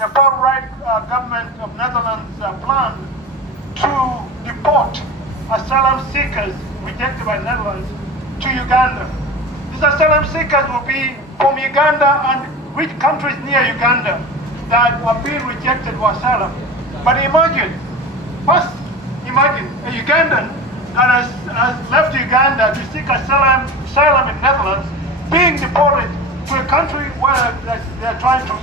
the far-right government of Netherlands planned to deport asylum seekers rejected by Netherlands to Uganda. These asylum seekers will be from Uganda and which countries near Uganda that are being rejected for asylum. But imagine a Ugandan that has left Uganda to seek asylum in Netherlands being deported to a country where they're trying to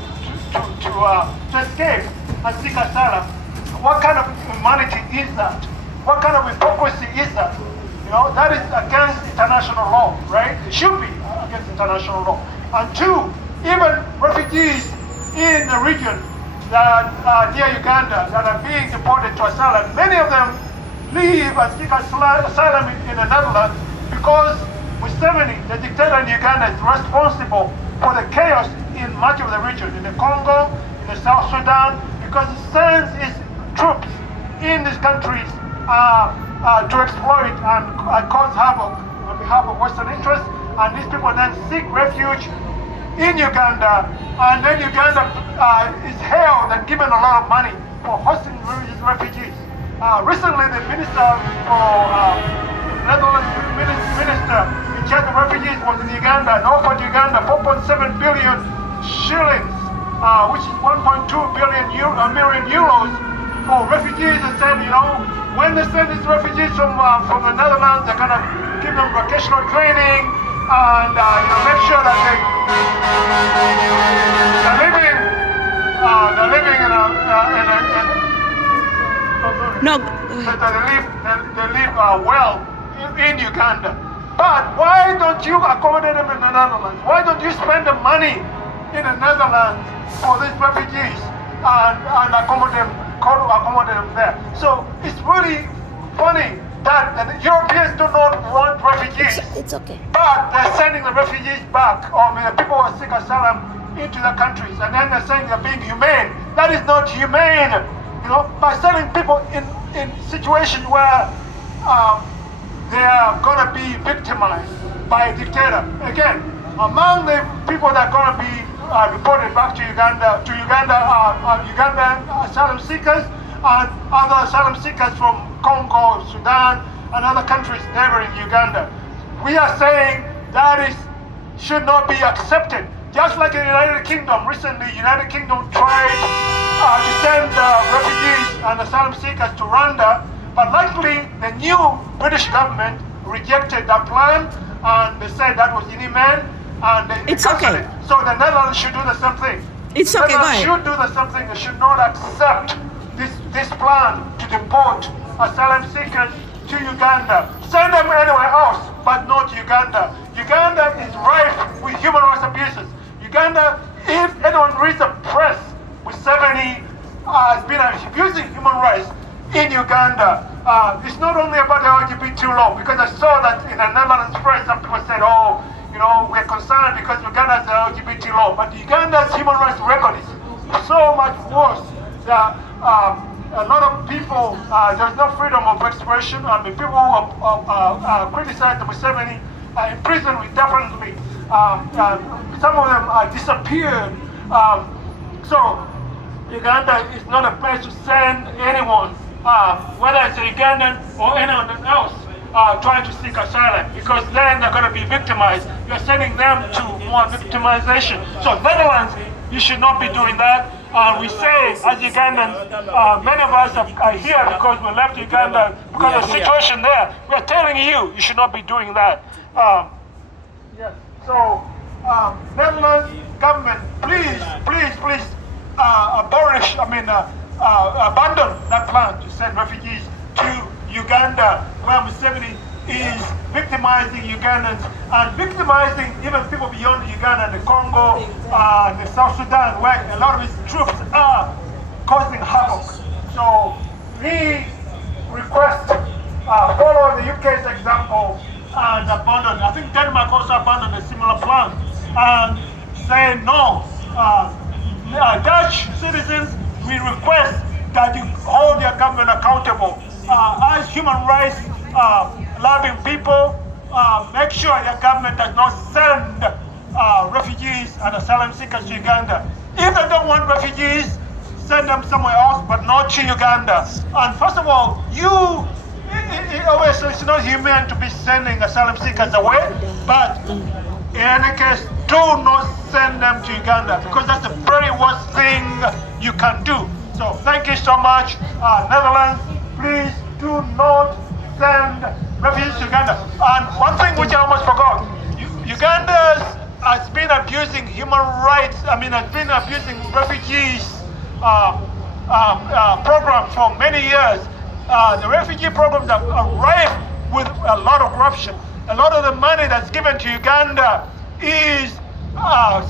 escape and seek asylum. What kind of humanity is that? What kind of hypocrisy is that? You know, that is against international law, right? It should be against international law. And two, even refugees in the region that are near Uganda that are being deported to asylum, many of them leave and seek asylum in the Netherlands because Museveni, the dictator in Uganda, is responsible for the chaos in much of the region, in the Congo, in the South Sudan, because he sends his troops in these countries to exploit and cause havoc on behalf of Western interests, and these people then seek refuge in Uganda, and then Uganda is hailed and given a lot of money for hosting these refugees. Recently, the minister for Netherlands minister in charge of refugees was in Uganda and offered Uganda 4.7 billion shillings, which is 1.2 million euros for refugees, and said, you know, when they send these refugees from the Netherlands, they're gonna give them vocational training and make sure that they're living in they live well in Uganda. But why don't you accommodate them in the Netherlands? Why don't you spend the money in the Netherlands for these refugees and accommodate them there? So it's really funny that the Europeans do not want refugees. It's okay. But they're sending the refugees back, or the people who are seek asylum into their countries, and then they're saying they're being humane. That is not humane. You know, by sending people in situations where they are going to be victimized by a dictator. Again, among the people that are going to be deported back to Uganda are Ugandan asylum seekers and other asylum seekers from Congo, Sudan, and other countries neighboring Uganda. We are saying that should not be accepted. Just like in the United Kingdom, recently, United Kingdom tried to send refugees and asylum seekers to Rwanda, but luckily the new British government rejected that plan, and they said that was inhumane, and they canceled it. So the Netherlands should do the same thing. It's okay, go ahead. Should do the same thing. They should not accept this plan to deport asylum seekers to Uganda. Send them anywhere else, but not Uganda. Uganda is rife with human rights abuses. Uganda, if anyone reads the press, Museveni has been abusing human rights in Uganda. It's not only about the LGBT law, because I saw that in the Netherlands press, some people said, oh, you know, we're concerned because Uganda has the LGBT law, but Uganda's human rights record is so much worse. A lot of people, there's no freedom of expression. I mean, people who criticize the Museveni in prison indefinitely. Some of them disappeared. So Uganda is not a place to send anyone, whether it's a Ugandan or anyone else trying to seek asylum, because then they're going to be victimized. You're sending them to more victimization. So Netherlands, you should not be doing that. We say, as Ugandans, many of us are here because we left Uganda because of the situation there. We're telling you, you should not be doing that. Yes. So, Netherlands government, please abandon that plan to send refugees to Uganda, where Museveni is victimizing Ugandans and victimizing even people beyond Uganda, the Congo, the South Sudan, where a lot of his troops are causing havoc. So we request follow the UK's example and abandon. I think Denmark also abandoned a similar plan and say no. Dutch citizens, we request that you hold your government accountable. As human rights loving people, make sure your government does not send refugees and asylum seekers to Uganda. If they don't want refugees, send them somewhere else, but not to Uganda. And first of all, obviously it's not humane to be sending asylum seekers away, but in any case, do not send them to Uganda because that's the very worst thing you can do. So thank you so much. Netherlands, please do not send refugees to Uganda. And one thing which I almost forgot, Uganda has been abusing human rights, has been abusing refugees program for many years. The refugee programs are rife with a lot of corruption. A lot of the money that's given to Uganda is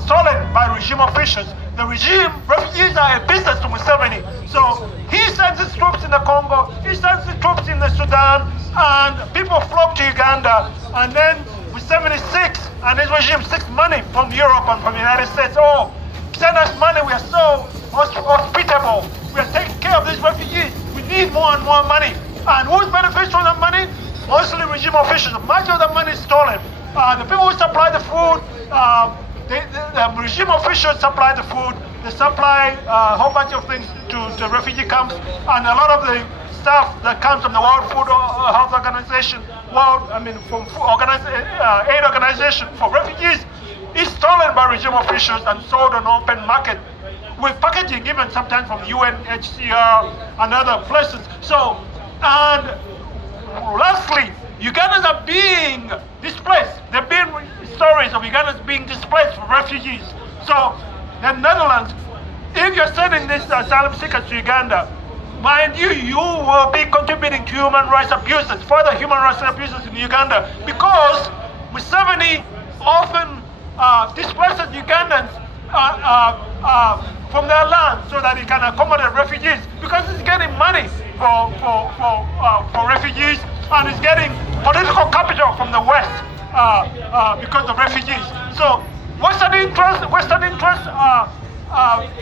stolen by regime officials. The regime, refugees are a business to Museveni. So he sends his troops in the Congo, he sends his troops in the Sudan, and people flock to Uganda. And then Museveni seeks, and his regime seeks money from Europe and from the United States. Oh, send us money, we are so hospitable. We are taking care of these refugees. We need more and more money. And who's benefits from the money? Mostly regime officials. Much of the money is stolen. The people who supply the food, the regime officials supply the food. They supply a whole bunch of things to the refugee camps, and a lot of the stuff that comes from the World Food Health Organization, from aid organization for refugees, is stolen by regime officials and sold on open market with packaging given sometimes from UNHCR and other places. So, and lastly, Ugandans are being displaced. There have been stories of Ugandans being displaced for refugees. So, the Netherlands, if you're sending these asylum seekers to Uganda, mind you, you will be contributing to human rights abuses, further human rights abuses in Uganda, because Museveni often displaces Ugandans from their land so that he can accommodate refugees, because he's getting money for refugees, and he's getting political capital from the West because of refugees. So Western interests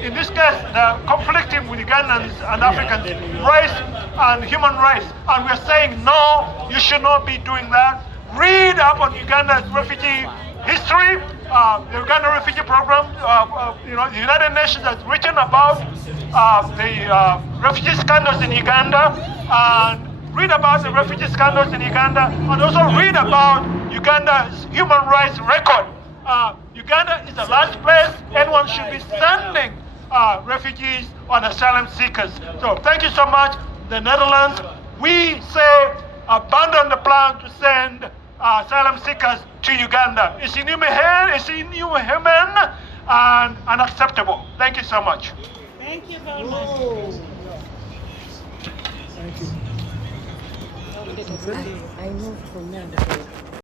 in this case, they're conflicting with Ugandans and Africans, rights and human rights. And we're saying, no, you should not be doing that. Read up on Uganda's refugee history, the Uganda refugee program. The United Nations has written about the refugee scandals in Uganda, and read about the refugee scandals in Uganda, and also read about Uganda's human rights record. Uganda is the last place anyone should be sending refugees or asylum seekers. So thank you so much, the Netherlands. We say abandon the plan to send asylum seekers to Uganda. It's inhuman and unacceptable. Thank you so much. Thank you very much. Thank you. I moved from there.